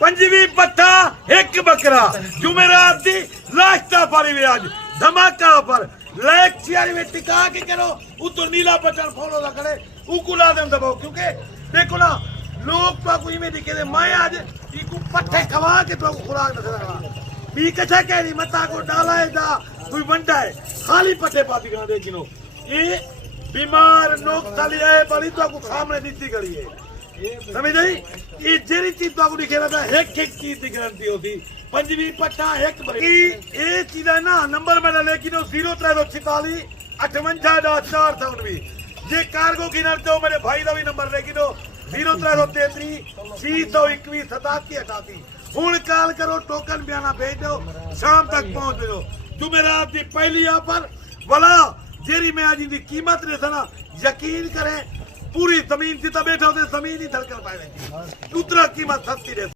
पंजवी पट्टा एक बकरा जुमेरात दी लास्टा पारी वे आज धमाका पर लाइक शेयर में टिका के करो उतो नीला बटन फॉलो ना करे उकुला दम दबाओ क्योंकि देखो ना लोग तो कोई में दिखे मैं आज इको पट्टे खवा के तो खुराक न देना पी के छा कह रही मता को डाला है दा कोई बंदा है खाली पट्टे पाती करा दे किनो ये बीमार नोक थाली है बड़ी तो को सामने नीति करी है समझ गई ये जेरी चीज तो आपको दिखेगा था एक एक चीज की गारंटी होती पंजवी पट्टा एक बड़ी ये चीज है ना नंबर में लेकिन 0346 58 जे कार्गो की नर तो मेरे भाई का भी नंबर लेकिन 0333 621 87 88 हुण कॉल करो टोकन बयाना भेज दो शाम तक पहुंच दो जुमेरात की पहली ऑफर वाला जेरी में आज की कीमत ने था ना यकीन करें पूरी जमीन जितना बैठा होते जमीन ही धड़कन पाए उतरा कीमत सस्ती रहती।